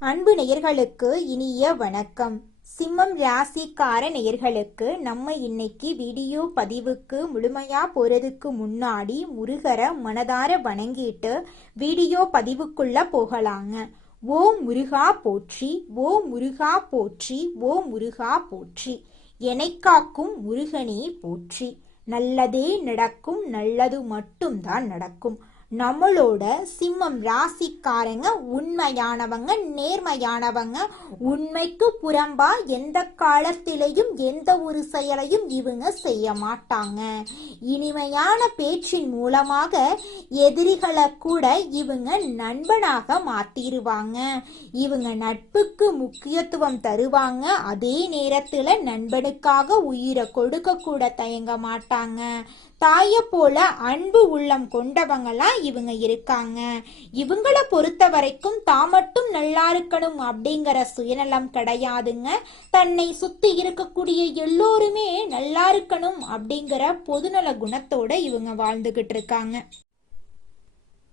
அன்பு நேயர்களுக்கு இனிய வணக்கம். சிம்மம் ராசிக்கார நேயர்களுக்கு நம்ம இன்னைக்கு வீடியோ பதிவுக்கு முழுமையா போறதுக்கு முன்னாடி முருகரை மனதார வணங்கிட்டு வீடியோ பதிவுக்குள்ள போகலாங்க. ஓம் முருகா போற்றி, ஓம் முருகா போற்றி, ஓம் முருகா போற்றி. என்னை காக்கும் முருகனே போற்றி. நல்லதே நடக்கும், நல்லது மட்டும்தான் நடக்கும். நம்மளோட சிம்மம் ராசிக்காரங்க உண்மையானவங்க, நேர்மையானவங்க. உண்மைக்கு புறம்பா எந்த காலத்திலையும் எந்த ஒரு செயலையும் இவங்க செய்ய மாட்டாங்க. இனிமையான பேச்சின் மூலமாக எதிரிகளை கூட இவங்க நண்பனாக மாத்திருவாங்க. இவங்க நட்புக்கு முக்கியத்துவம் தருவாங்க. அதே நேரத்துல நண்பனுக்காக உயிரை கொடுக்க கூட தயங்க மாட்டாங்க. தாய போல அன்பு உள்ளம் கொண்டவங்களா இவங்க இருக்காங்க. இவங்களை பொறுத்த வரைக்கும் தான் மட்டும் நல்லா இருக்கணும் அப்படிங்கிற சுயநலம் கிடையாதுங்க. தன்னை சுத்தி இருக்கக்கூடிய எல்லோருமே நல்லா இருக்கணும் அப்படிங்கிற பொதுநல குணத்தோட இவங்க வாழ்ந்துகிட்டு இருக்காங்க.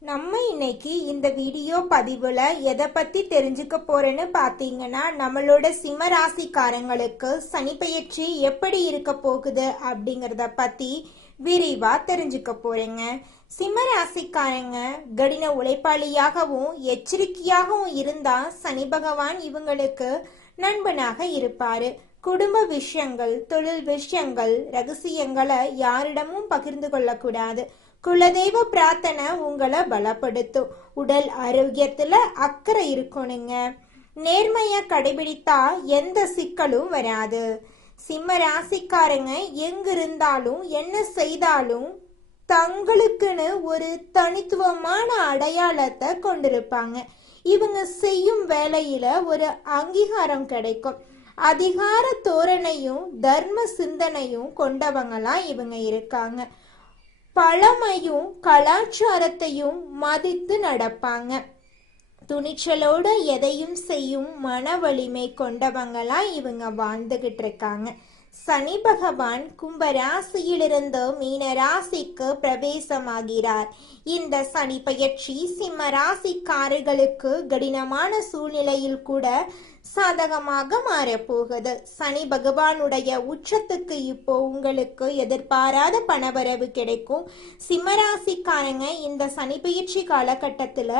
நம்ம இன்னைக்கு இந்த வீடியோ பதிவுல எதை பத்தி தெரிஞ்சுக்க போறேன்னு பாத்தீங்கன்னா, நம்மளோட சிம்ம ராசிக்காரங்களுக்கு சனி பெயர்ச்சி எப்படி இருக்க போகுது அப்படிங்கறத பத்தி விரிவா தெரிஞ்சுக்க போறேங்க. சிம்ம ராசிக்காரங்க கடின உழைப்பாளியாகவும் எச்சரிக்கையாகவும் இருந்தா சனி பகவான் இவங்களுக்கு நண்பனாக இருப்பாரு. குடும்ப விஷயங்கள், தொழில் விஷயங்கள், ரகசியங்களை யாரிடமும் பகிர்ந்து கொள்ளக்கூடாது. குலதெய்வ பிரார்த்தனை உங்களை பலப்படுத்தும். உடல் ஆரோக்கியத்துல அக்கறை இருக்கணுங்க. நேர்மைய கடைபிடித்தா எந்த சிக்கலும் வராது. சிம்ம ராசிக்காரங்க எங்க இருந்தாலும் என்ன செய்தாலும் தங்களுக்குன்னு ஒரு தனித்துவமான அடையாளத்தை கொண்டிருப்பாங்க. இவங்க செய்யும் வேலையில ஒரு அங்கீகாரம் கிடைக்கும். அதிகார தோரணையும் தர்ம சிந்தனையும் கொண்டவங்களா இவங்க இருக்காங்க. பழமையும் கலாச்சாரத்தையும் மதித்து நடப்பாங்க. துணிச்சலோட எதையும் செய்யும் மன வலிமை கொண்டவங்களா இவங்க வாழ்ந்துகிட்டு இருக்காங்க. சனி பகவான் கும்ப ராசியிலிருந்து மீன ராசிக்கு பிரவேசமாகிறார். இந்த சனி பயிற்சி சிம்ம ராசிக்காரர்களுக்கு கடினமான சூழ்நிலையில் கூட சாதகமாக மாறப்போகுது. சனி பகவானுடைய உச்சத்துக்கு இப்போ உங்களுக்கு எதிர்பாராத பணவரவு கிடைக்கும். சிம்மராசிக்காரங்க இந்த சனி பயிற்சி காலகட்டத்துல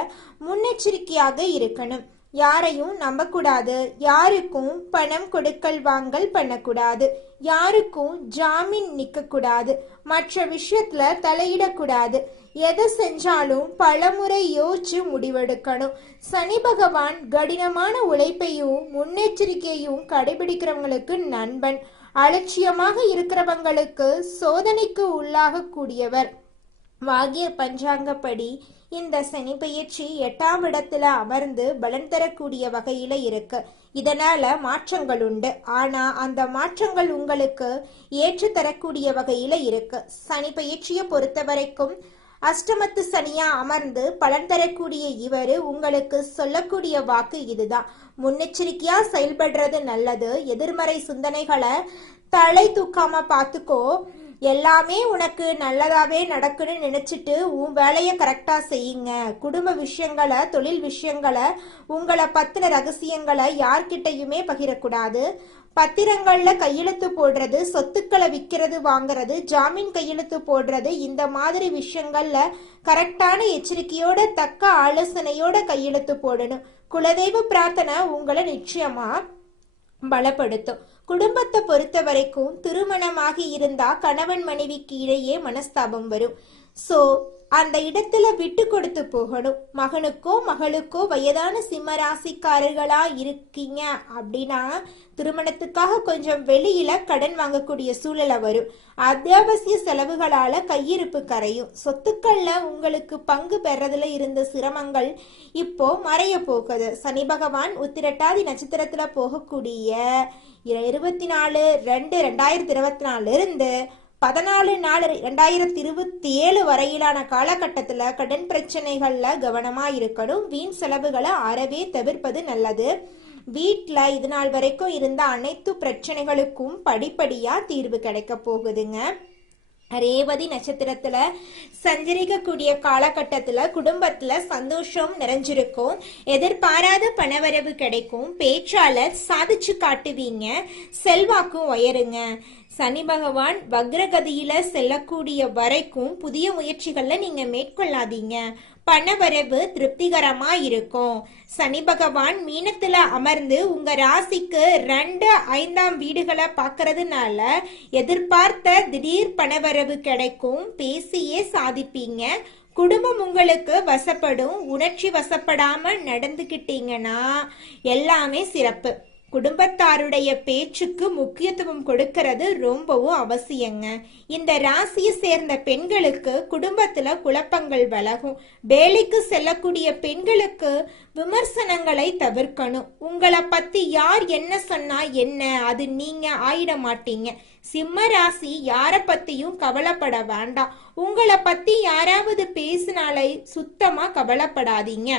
முன்னெச்சரிக்கையாக இருக்கணும். யாரையும் நம்பக்கூடாது. யாருக்கும் பணம் கொடுக்கல் வாங்கல் பண்ணக்கூடாது. யாருக்கும் ஜாமீன் நிக்க கூடாது. மற்ற விஷயத்துல தலையிடக்கூடாது. எதை செஞ்சாலும் பலமுறை யோசிச்சு முடிவெடுக்கணும். சனி பகவான் கடினமான உழைப்பையும் முன்னெச்சரிக்கையும் கடைபிடிக்கிறவங்களுக்கு நண்பன். அலட்சியமாக இருக்கிறவங்களுக்கு சோதனைக்கு உள்ளாக கூடியவர். வாகிய பஞ்சாங்கப்படி இந்த சனி பயிற்சி 8ஆம் இடத்துல அமர்ந்து பலன் தரக்கூடிய வகையில இருக்கு. இதனால மாற்றங்கள் உண்டு. ஆனா அந்த மாற்றங்கள் உங்களுக்கு ஏற்று தரக்கூடிய வகையில இருக்கு. சனி பயிற்சியை பொறுத்த வரைக்கும் அஷ்டமத்து சனியா அமர்ந்து பலன் தரக்கூடிய இவரு உங்களுக்கு சொல்லக்கூடிய வாக்கு இதுதான்: முன்னெச்சரிக்கையா செயல்படுறது நல்லது. எதிர்மறை சிந்தனைகளை தலை தூக்காம பாத்துக்கோ. எல்லாமே உனக்கு நல்லதாவே நடக்குன்னு நினைச்சிட்டு உன் வேலையை கரெக்டா செய்யுங்க. குடும்ப விஷயங்களை, தொழில் விஷயங்களை, உங்களை பத்தின ரகசியங்களை யார்கிட்டையுமே பகிரக்கூடாது. பத்திரங்கள்ல கையெழுத்து போடுறது, சொத்துக்களை விற்கிறது வாங்குறது, ஜாமீன் கையெழுத்து போடுறது, இந்த மாதிரி விஷயங்கள்ல கரெக்டான எச்சரிக்கையோட தக்க ஆலோசனையோட கையெழுத்து போடணும். குலதெய்வ பிரார்த்தனை உங்களை நிச்சயமா பலப்படுத்தும். குடும்பத்தை பொறுத்த வரைக்கும் திருமணமாகி இருந்தா கணவன் மனைவிக்கு இடையே மனஸ்தாபம் வரும். சோ அந்த இடத்துல விட்டு கொடுத்து போகணும். மகனுக்கோ மகளுக்கோ வயதான சிம்ம ராசிக்காரர்களா இருக்கீங்க அப்படின்னா திருமணத்துக்காக கொஞ்சம் வெளியில கடன் வாங்கக்கூடிய சூழலை வரும். அத்தியாவசிய செலவுகளால கையிருப்பு கரையும். சொத்துக்கள்ல உங்களுக்கு பங்கு பெறதுல இருந்த சிரமங்கள் இப்போ மறைய போகுது. சனி பகவான் உத்திரட்டாதி நட்சத்திரத்துல போகக்கூடிய 24/2/2024 இருந்து 14/4/2027 வரையிலான காலகட்டத்துல கடன் பிரச்சனைகள்ல கவனமா இருக்கணும். வீண் செலவுகளை அறவே தவிர்ப்பது நல்லது. வீட்டுல இது நாள் வரைக்கும் இருந்த அனைத்து பிரச்சனைகளுக்கும் படிப்படியா தீர்வு கிடைக்க போகுதுங்க. ரேவதி நட்சத்திரத்துல சஞ்சரிக்கக்கூடிய காலகட்டத்துல குடும்பத்துல சந்தோஷம் நிறைஞ்சிருக்கும். எதிர்பாராத பணவரவு கிடைக்கும். பேச்சாளர் சாதிச்சு காட்டுவீங்க. செல்வாக்கும் உயருங்க. சனி பகவான் வக்ரகதியில செல்லக்கூடிய வரைக்கும் புதிய முயற்சிகள்ல நீங்க மேற்கொள்ளாதீங்க. பணவரவு திருப்திகரமா இருக்கும். சனி பகவான் மீனத்துல அமர்ந்து உங்க ராசிக்கு 2, 5ஆம் வீடுகளை பார்க்கறதுனால எதிர்பார்த்த திடீர் பணவரவு கிடைக்கும். பேசியே சாதிப்பீங்க. குடும்பம் உங்களுக்கு வசப்படும். உணர்ச்சி வசப்படாம நடந்துகிட்டீங்கன்னா எல்லாமே சிறப்பு. குடும்பத்தாருடைய பேச்சுக்கு முக்கியத்துவம் கொடுக்கிறது ரொம்பவும் அவசியங்க. இந்த ராசியை சேர்ந்த பெண்களுக்கு குடும்பத்துல குழப்பங்கள் விலகும். வேலைக்கு செல்லக்கூடிய பெண்களுக்கு விமர்சனங்களை தவிர்க்கணும். உங்களை பத்தி யார் என்ன சொன்னா என்ன, அது நீங்க ஆயிட மாட்டீங்க. சிம்ம ராசி யார பத்தியும் கவலைப்பட வேண்டாம். உங்களை பத்தி யாராவது பேசினாலே சுத்தமா கவலைப்படாதீங்க.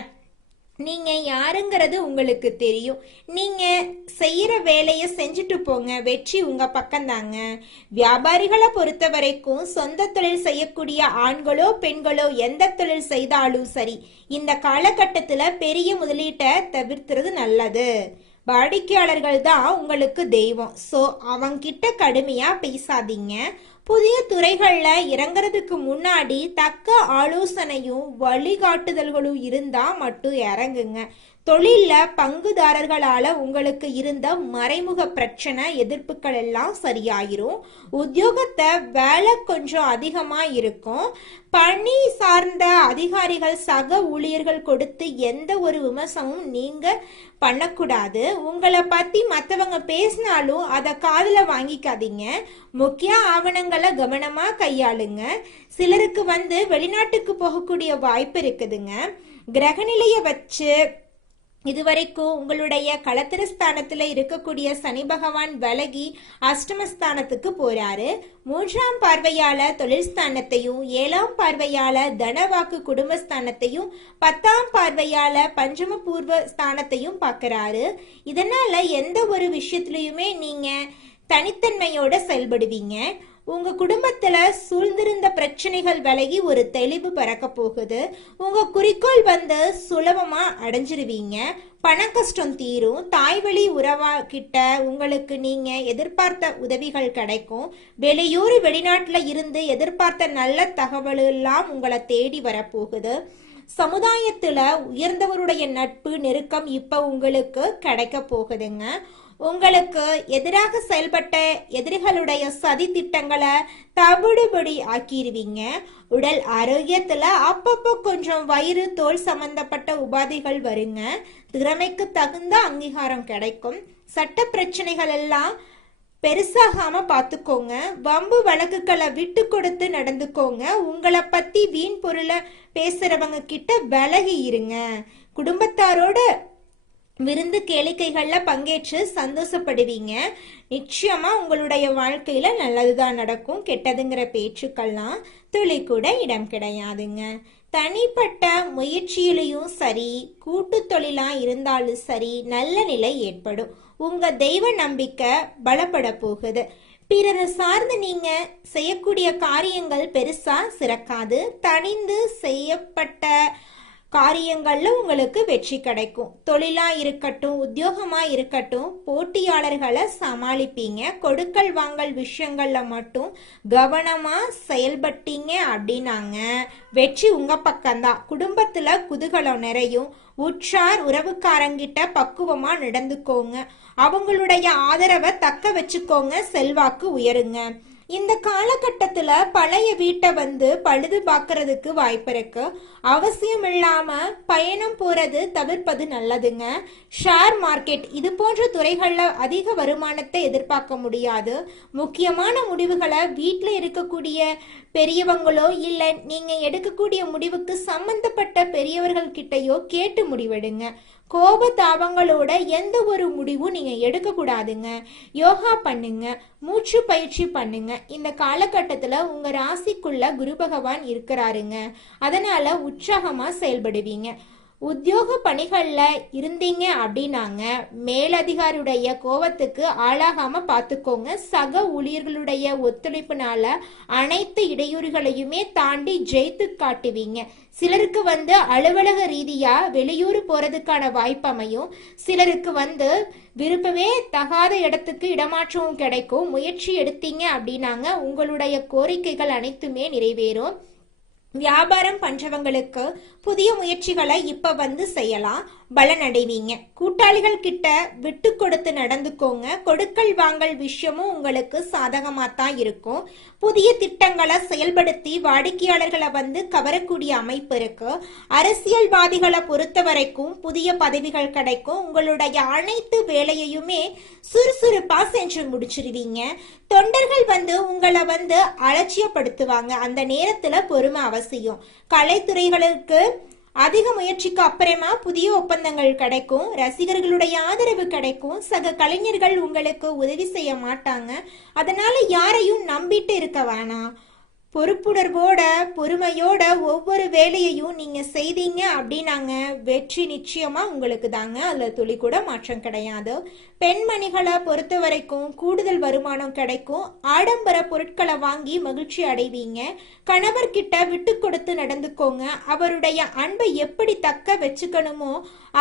நீங்க யாருங்கிறது உங்களுக்கு தெரியும். நீங்க செய்யற வேலையை செஞ்சுட்டு போங்க. வெற்றி உங்க பக்கம்தாங்க. வியாபாரிகளை பொறுத்த வரைக்கும் சொந்த தொழில் செய்யக்கூடிய ஆண்களோ பெண்களோ எந்த தொழில் செய்தாலும் சரி, இந்த காலகட்டத்துல பெரிய முதலீட்டை தவிர்த்துறது நல்லது. வாடிக்கையாளர்கள் தான் உங்களுக்கு தெய்வம். ஸோ அவங்கிட்ட கடுமையா பேசாதீங்க. புதிய துறைகள்ல இறங்குறதுக்கு முன்னாடி தக்க ஆலோசனையும் வழிகாட்டுதல்களும் இருந்தா மட்டும் இறங்குங்க. தொழில்ல பங்குதாரர்களால உங்களுக்கு இருந்த மறைமுக பிரச்சனை எதிர்ப்புகள் எல்லாம் சரியாயிரும். உத்தியோகத்தை வேலை கொஞ்சம் அதிகமா இருக்கும். பணி சார்ந்த அதிகாரிகள் சக ஊழியர்கள் கொடுத்து எந்த ஒரு விமர்சனமும் நீங்க பண்ணக்கூடாது. உங்களை பத்தி மற்றவங்க பேசினாலும் அதை காதுல வாங்கிக்காதீங்க. முக்கிய ஆவணங்களை கவனமா கையாளுங்க. சிலருக்கு வெளிநாட்டுக்கு போகக்கூடிய வாய்ப்பு இருக்குதுங்க. கிரகநிலையை வச்சு இதுவரைக்கும் உங்களுடைய களத்திரஸ்தானத்துல இருக்கக்கூடிய சனி பகவான் விலகி அஷ்டமஸ்தானத்துக்கு போறாரு. 3ஆம் பார்வையால தொழில் ஸ்தானத்தையும், 7ஆம் பார்வையால தனவாக்கு குடும்பஸ்தானத்தையும், 10ஆம் பார்வையால பஞ்சம பூர்வ ஸ்தானத்தையும் பார்க்கறாரு. இதனால எந்த ஒரு விஷயத்திலயுமே நீங்க தனித்தன்மையோட செயல்படுவீங்க. உங்க குடும்பத்துல சூழ்ந்திருந்த பிரச்சனைகள் விலகி ஒரு தெளிவு பறக்க போகுது. உங்க குறிக்கோள் சுலபமா அடைஞ்சிருவீங்க. பண கஷ்டம் தீரும். தாய்வழி உறவா கிட்ட உங்களுக்கு நீங்க எதிர்பார்த்த உதவிகள் கிடைக்கும். வெளியூர் வெளிநாட்டுல இருந்து எதிர்பார்த்த நல்ல தகவல் எல்லாம் உங்களை தேடி வரப்போகுது. சமுதாயத்துல உயர்ந்தவருடைய நட்பு நெருக்கம் இப்ப உங்களுக்கு கிடைக்க போகுதுங்க. உங்களுக்கு எதிராக செயல்பட்ட எதிரிகளுடைய சதி திட்டங்களை தவிடுபடி ஆக்கிடுவீங்க. உடல் ஆரோக்கியத்துல அப்பப்போ கொஞ்சம் வயிறு தோல் சம்பந்தப்பட்ட உபாதைகள் வருங்க. திறமைக்கு தகுந்த அங்கீகாரம் கிடைக்கும். சட்ட பிரச்சனைகள் எல்லாம் பெருசாகாம பாத்துக்கோங்க. வம்பு வழக்குகளை விட்டு கொடுத்து நடந்துக்கோங்க. உங்களை பத்தி வீண் பொருளை பேசுறவங்க கிட்ட விலகி இருங்க. குடும்பத்தாரோட விருந்து கேளிக்கைகள்ல பங்கேற்று சந்தோஷப்படுவீங்க. நிச்சயமா உங்களுடைய வாழ்க்கையில நல்லதுதான் நடக்கும். கெட்டதுங்கிற பேச்சுக்கள்லாம் துளி கூட இடம் கிடையாதுங்க. தனிப்பட்ட முயற்சியிலையும் சரி, கூட்டு தொழிலா இருந்தாலும் சரி, நல்ல நிலை ஏற்படும். உங்க தெய்வ நம்பிக்கை பலப்பட போகுது. பிறரை சார்ந்து நீங்க செய்யக்கூடிய காரியங்கள் பெருசா சிறக்காது. தனிந்து செய்யப்பட்ட காரியங்கள்ல உங்களுக்கு வெற்றி கிடைக்கும். தொழிலா இருக்கட்டும், உத்தியோகமா இருக்கட்டும், போட்டியாளர்களை சமாளிப்பீங்க. கொடுக்கல் வாங்கல் விஷயங்கள்ல மட்டும் கவனமா செயல்பட்டீங்க அப்படின்னாங்க வெற்றி உங்க பக்கம்தான். குடும்பத்துல குதூகலம் நிறையும். உற்றார் உறவுக்காரங்கிட்ட பக்குவமா நடந்துக்கோங்க. அவங்களுடைய ஆதரவை தக்க வச்சுக்கோங்க. செல்வாக்கு உயருங்க. இந்த காலகட்டத்துல பழைய வீட்டை பழுது பார்க்கறதுக்கு வாய்ப்பு இருக்கு. அவசியம் இல்லாம பயணம் போறது தவிர்ப்பது நல்லதுங்க. ஷேர் மார்க்கெட் இது போன்ற துறைகள்ல அதிக வருமானத்தை எதிர்பார்க்க முடியாது. முக்கியமான முடிவுகளை வீட்டுல இருக்கக்கூடிய பெரியவங்களோ இல்ல நீங்க எடுக்கக்கூடிய முடிவுக்கு சம்பந்தப்பட்ட பெரியவர்கள் கிட்டையோ கேட்டு முடிவெடுங்க. கோப தாபங்களோட எந்த ஒரு முடிவும் நீங்க எடுக்க கூடாதுங்க. யோகா பண்ணுங்க, மூச்சு பயிற்சி பண்ணுங்க. இந்த காலகட்டத்துல உங்க ராசிக்குள்ள குரு பகவான் இருக்கிறாருங்க. அதனால உற்சாகமா செயல்படுவீங்க. உத்தியோக பணிகள்ல இருந்தீங்க அப்படின்னாங்க மேலதிகாரியுடைய கோபத்துக்கு ஆளாகாம பார்த்துக்கோங்க. சக ஊழியர்களுடைய ஒத்துழைப்புனால அனைத்து இடையூறுகளையுமே தாண்டி ஜெயித்து காட்டுவீங்க. சிலருக்கு அலுவலக ரீதியா வெளியூர் போறதுக்கான வாய்ப்பு அமையும். சிலருக்கு விருப்பமே தகாத இடத்துக்கு இடமாற்றமும் கிடைக்கும். முயற்சி எடுத்தீங்க அப்படின்னாங்க உங்களுடைய கோரிக்கைகள் அனைத்துமே நிறைவேறும். வியாபாரம் பண்றவங்களுக்கு புதிய முயற்சிகளை இப்ப செய்யலாம், பலன் அடைவீங்க. கூட்டாளிகள் கிட்ட விட்டு கொடுத்து நடந்துக்கோங்க. கொடுக்கல் வாங்கல் விஷயமும் உங்களுக்கு சாதகமா தான் இருக்கும். புதிய திட்டங்களை செயல்படுத்தி வாடிக்கையாளர்களை கவரக்கூடிய அமைப்பு இருக்கு. அரசியல்வாதிகளை பொறுத்த வரைக்கும் புதிய பதவிகள் கிடைக்கும். உங்களுடைய அனைத்து வேலையுமே சுறுசுறுப்பா செஞ்சு முடிச்சிருவீங்க. தொண்டர்கள் உங்களை அலட்சியப்படுத்துவாங்க. அந்த நேரத்துல பொறுமை அவசியம். கலைத்துறைகளுக்கு அதிக முயற்சிக்கு அப்புறமா புதிய ஒப்பந்தங்கள் கிடைக்கும். ரசிகர்களுடைய ஆதரவு கிடைக்கும். சக கலைஞர்கள் உங்களுக்கு உதவி செய்ய மாட்டாங்க. அதனால யாரையும் நம்பிட்டு இருக்க வேணாம். பொறுப்புணர்வோட பொறுமையோட ஒவ்வொரு வேலையையும் நீங்க செய்தீங்க அப்படின்னாங்க வெற்றி நிச்சயமா உங்களுக்கு தாங்க. அதுல துளி கூட மாற்றம் கிடையாது. பெண்மணிகளை பொறுத்த வரைக்கும் கூடுதல் வருமானம் கிடைக்கும். ஆடம்பர பொருட்களை வாங்கி மகிழ்ச்சி அடைவீங்க. கணவர்கிட்ட விட்டு கொடுத்து நடந்துக்கோங்க. அவருடைய அன்பை எப்படி தக்க வச்சுக்கணுமோ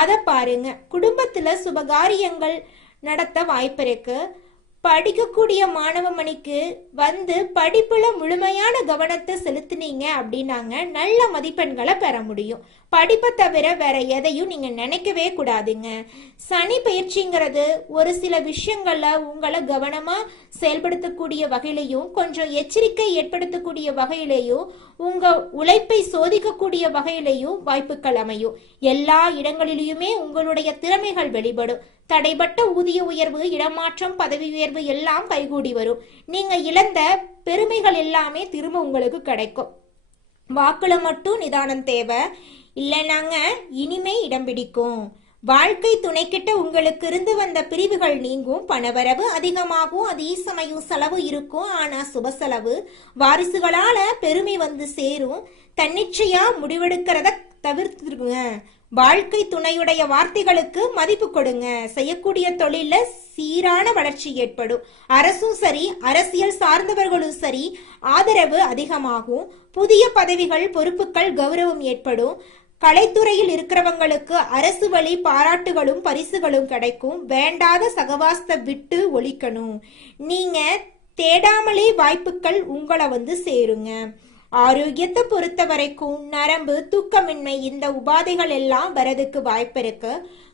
அதை பாருங்க. குடும்பத்துல சுபகாரியங்கள் நடத்த வாய்ப்பு இருக்கு. படிக்கக்கூடிய மாணவ மணிக்கு படிப்புல முழுமையான கவனத்தை செலுத்தினீங்க அப்படின்னாங்க நல்ல மதிப்பெண்களை பெற முடியும். படிப்பை தவிர வேற எதையும் நீங்க நினைக்கவே கூடாதுங்க. சனி பயிற்சிங்கிறது ஒரு சில விஷயங்கள்ல உங்களை கவனமா செயல்படுத்தக்கூடிய வகையிலையும் கொஞ்சம் எச்சரிக்கை ஏற்படுத்தக்கூடிய வகையிலையும் உங்க உழைப்பை சோதிக்கக்கூடிய வகையிலையும் வாய்ப்புகள் அமையும். எல்லா இடங்களிலுமே உங்களுடைய திறமைகள் வெளிப்படும். தடைபட்ட ஊதிய உயர்வு, இடமாற்றம், பதவி உயர்வு எல்லாம் கைகூடி வரும். நீங்க இழந்த பெருமைகள் எல்லாமே திரும்ப உங்களுக்கு கிடைக்கும். வாக்குல மட்டும் நிதானம் தேவை, இல்லைனாங்க இனிமே இடம் பிடிக்கும். வாழ்க்கை துணைக்கிட்ட உங்களுக்கு இருந்து வந்த பிரிவுகள் நீங்கும். பணவரவு அதிகமாகும். அதே சமயம் செலவு இருக்கும். ஆனா சுப செலவு. வாரிசுகளால பெருமை சேரும். தன்னிச்சையா முடிவெடுக்கிறத தவிர்த்துருங்க. வாழ்க்கை துணையுடைய வார்த்தைகளுக்கு மதிப்பு கொடுங்க. செய்யக்கூடிய தொழில சீரான வளர்ச்சி ஏற்படும். அரசும் சரி, அரசியல் சார்ந்தவர்களும் சரி, ஆதரவு அதிகமாகும். புதிய பதவிகள், பொறுப்புகள், கௌரவம் ஏற்படும். கலைத்துறையில் இருக்கிறவங்களுக்கு அரசு வழி பாராட்டுகளும் பரிசுகளும் கிடைக்கும். வேண்டாத சகவாசத்தை விட்டு ஒழிக்கணும். நீங்க தேடாமலே வாய்ப்புகள் உங்களை சேருங்க. ஆரோக்கியத்தை பொறுத்த வரைக்கும் நரம்பு, தூக்கமின்மை இந்த உபாதைகள் எல்லாம் வரதுக்கு வாய்ப்பு இருக்கு.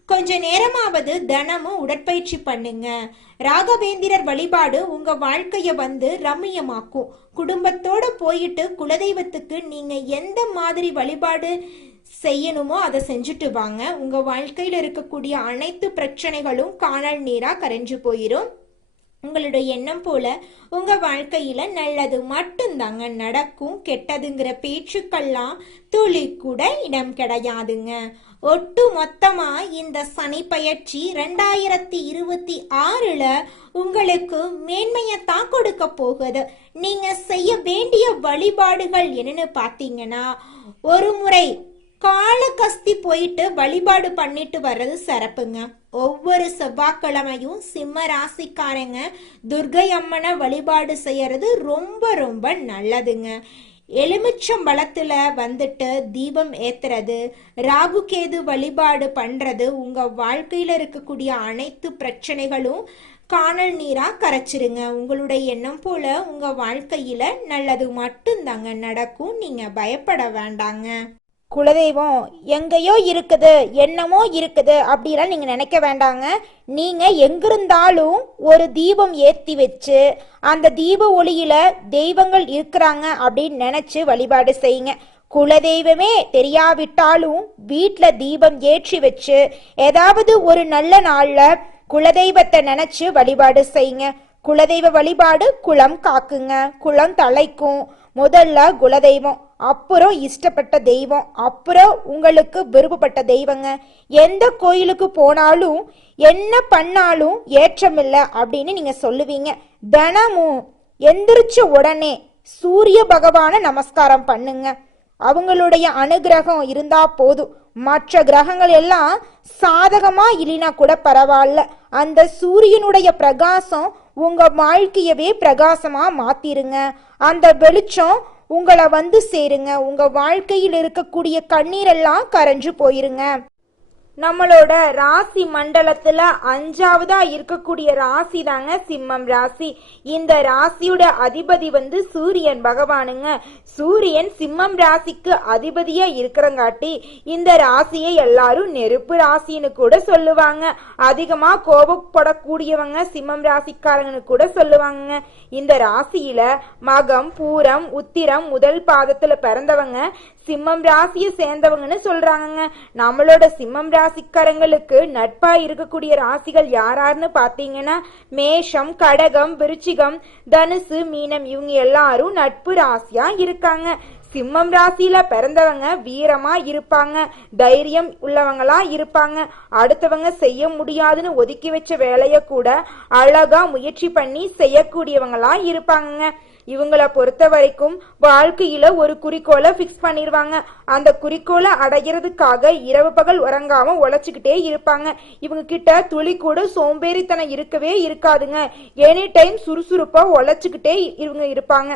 கொஞ்ச நேரமாவது தினமும் உடற்பயிற்சி பண்ணுங்க. ராகவேந்திரர் வழிபாடு உங்க வாழ்க்கைய ரம்மியமாக்கும். குடும்பத்தோட போயிட்டு குலதெய்வத்துக்கு நீங்க எந்த மாதிரி வழிபாடு செய்யணுமோ அதை செஞ்சுட்டு வாங்க. உங்க வாழ்க்கையில இருக்கக்கூடிய அனைத்து பிரச்சனைகளும் காணல் நீரா கரைஞ்சு போயிரும். உங்களுடைய எண்ணம் போல உங்க வாழ்க்கையில நல்லது மட்டும்தாங்க நடக்கும். கெட்டதுங்கிற பேச்சுக்கெல்லாம் துளி கூட இடம் கிடையாதுங்க. ஒட்டு மொத்தமா இந்த சனி பயிற்சி 2026ல உங்களுக்கு மேன்மையத்தான் கொடுக்க போகுது. நீங்க செய்ய வேண்டிய வழிபாடுகள் என்னன்னு பாத்தீங்கன்னா, ஒரு முறை காளகஸ்தி போயிட்டு வழிபாடு பண்ணிட்டு வர்றது சிறப்புங்க. ஒவ்வொரு செவ்வாய்க்கிழமையும் சிம்ம ராசிக்காரங்க துர்கை அம்மனை வழிபாடு செய்யறது ரொம்ப ரொம்ப நல்லதுங்க. எலுமிச்சம்பழத்துல தீபம் ஏத்துறது, ராகு கேது வழிபாடு பண்றது உங்க வாழ்க்கையில இருக்கக்கூடிய அனைத்து பிரச்சனைகளும் காணல் நீரா கரைச்சிருங்க. உங்களுடைய எண்ணம் போல உங்க வாழ்க்கையில நல்லது மட்டும்தாங்க நடக்கும். நீங்க பயப்பட வேண்டாங்க. குலதெய்வம் எங்கேயோ இருக்குது, என்னமோ இருக்குது அப்படிலாம் நீங்கள் நினைக்க வேண்டாங்க. நீங்கள் எங்கிருந்தாலும் ஒரு தீபம் ஏற்றி வச்சு அந்த தீப ஒளியில் தெய்வங்கள் இருக்கிறாங்க அப்படின்னு நினச்சி வழிபாடு செய்யுங்க. குலதெய்வமே தெரியாவிட்டாலும் வீட்டில் தீபம் ஏற்றி வச்சு ஏதாவது ஒரு நல்ல நாளில் குலதெய்வத்தை நினச்சி வழிபாடு செய்யுங்க. குலதெய்வ வழிபாடு குலம் காக்குங்க, குலம் தலைக்கும். முதல்ல குலதெய்வம், அப்புறம் இஷ்டப்பட்ட தெய்வம், அப்புறம் உங்களுக்கு விருப்பப்பட்ட தெய்வங்க. எந்த கோயிலுக்கு போனாலும் என்ன பண்ணாலும் ஏற்றமில்லை அப்படின்னு நீங்க சொல்லுவீங்க. தினமும் எந்திரிச்ச உடனே சூரிய பகவான நமஸ்காரம் பண்ணுங்க. அவங்களுடைய அனுகிரகம் இருந்தா போதும். மற்ற கிரகங்கள் எல்லாம் சாதகமா இல்லைனா கூட பரவாயில்ல, அந்த சூரியனுடைய பிரகாசம் உங்க வாழ்க்கையவே பிரகாசமா மாத்திருங்க. அந்த வெளிச்சம் உங்களை வந்து சேருங்க. உங்க வாழ்க்கையில் இருக்கக்கூடிய கண்ணீரெல்லாம் கரைஞ்சு போயிருங்க. நம்மளோட ராசி மண்டலத்துல 5வதா இருக்கக்கூடிய ராசி தாங்க சிம்மம் ராசி. இந்த ராசியோட அதிபதி வந்து சூரியன் பகவானுங்க. சூரியன் சிம்மம் ராசிக்கு அதிபதியா இருக்கிறங்காட்டி இந்த ராசியை எல்லாரும் நெருப்பு ராசின்னு கூட சொல்லுவாங்க. அதிகமா கோபப்படக்கூடியவங்க சிம்மம் ராசிக்காரங்கன்னு கூட சொல்லுவாங்க. இந்த ராசியில மகம், பூரம், உத்திரம் முதல் பாதத்துல பிறந்தவங்க சிம்மம் ராசியை சேர்ந்தவங்கன்னு சொல்றாங்க. நம்மளோட சிம்மம் ராசிக்காரங்களுக்கு நட்பா இருக்கக்கூடிய ராசிகள் யாராருன்னு பாத்தீங்கன்னா மேஷம், கடகம், விருச்சிகம், தனுசு, மீனம் இவங்க எல்லாரும் நட்பு ராசியா இருக்காங்க. சிம்மம் ராசியில பிறந்தவங்க வீரமா இருப்பாங்க, தைரியம் உள்ளவங்களா இருப்பாங்க. அடுத்தவங்க செய்ய முடியாதுன்னு ஒதுக்கி வச்ச வேலைய கூட அழகா முயற்சி பண்ணி செய்யக்கூடியவங்களா இருப்பாங்க. இவங்கள பொறுத்த வரைக்கும் வாழ்க்கையில ஒரு குறிக்கோளை பிக்ஸ் பண்ணிடுவாங்க. அந்த குறிக்கோளை அடைகிறதுக்காக இரவு பகல் உறங்காம உழைச்சுக்கிட்டே இருப்பாங்க. இவங்க கிட்ட துளி கூட சோம்பேறித்தனம் இருக்கவே இருக்காதுங்க. எனி டைம் சுறுசுறுப்பா உழைச்சுக்கிட்டே இவங்க இருப்பாங்க.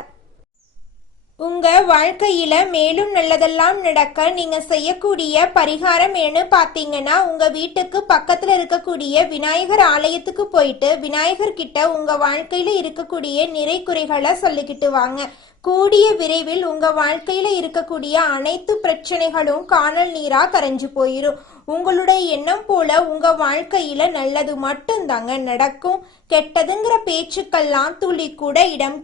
உங்க வாழ்க்கையில மேலும் நல்லதெல்லாம் நடக்க நீங்க செய்யக்கூடிய பரிகாரம் என்ன பாத்தீங்கன்னா, உங்க வீட்டுக்கு பக்கத்துல இருக்கக்கூடிய விநாயகர் ஆலயத்துக்கு போயிட்டு விநாயகர் கிட்ட உங்க வாழ்க்கையில இருக்கக்கூடிய நிறை குறைகளை சொல்லிக்கிட்டு வாங்க. கூடிய விரைவில் உங்க வாழ்க்கையில இருக்கக்கூடிய அனைத்து பிரச்சனைகளும் காணல் நீரா கரைஞ்சு போயிரும். உங்களுடைய எண்ணம் போல உங்க வாழ்க்கையில நல்லது மட்டும்தாங்க நடக்கும். கெட்டதுங்கிற பேச்சுக்கெல்லாம் துளி கூட இடம்